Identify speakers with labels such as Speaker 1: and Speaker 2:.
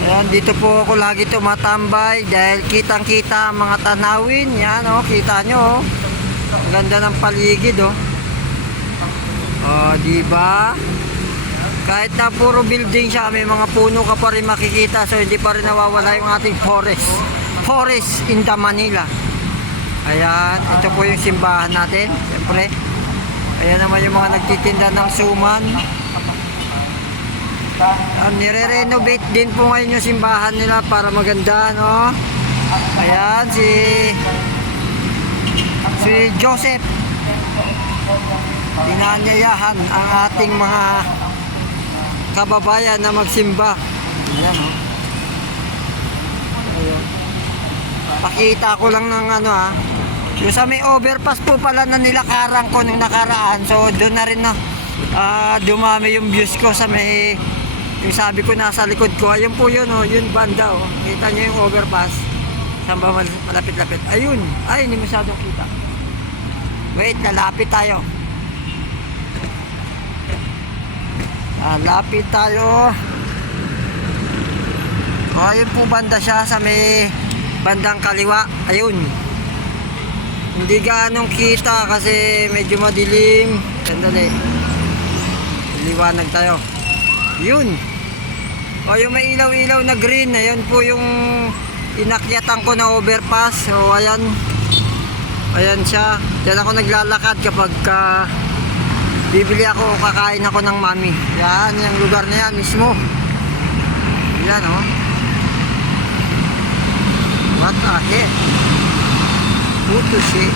Speaker 1: Ayan, dito po ako lagi tumatambay dahil kitang-kita ang mga tanawin. Yan, oh, kita nyo, oh. Ganda ng paligid, oh. Oh, di ba? Kahit na puro building siya, may mga puno ka pa rin makikita so hindi pa rin nawawala yung ating forest. Forest in the Manila. Ayan, ito po yung simbahan natin, siyempre. Ayan naman yung mga nagtitinda ng suman. Um, nire-renovate din po ngayon yung simbahan nila para maganda, no? Ayan, si si Joseph. Pinanyayahan ang ating mga kababayan na magsimba. Ayan, oh. Ayan. Pakita ko lang ng ano ah. Yung sa may overpass po pala na nilakaran ko nung nakaraan. So doon na rin na ah, dumami yung views ko sa may yung sabi ko nasa likod ko. Ayun po yun oh, yun banda oh. Kita niyo yung overpass. Saan ba mal- malapit-lapit? Ayun. Ay, hindi masyadong kita. Wait, lalapit tayo. Ah, lapit tayo. Oh, ayun po banda siya sa may bandang kaliwa. Ayun. Hindi ganong kita kasi medyo madilim. Sandali. Liwanag tayo. Yun. O yung may ilaw-ilaw na green, ayan po yung inakyatan ko na overpass. So ayan. Ayan siya. Diyan ako naglalakad kapag ka bibili ako o kakain ako ng mami. Yan, yung lugar na yan mismo. Yan oh. What the heck? What the shit?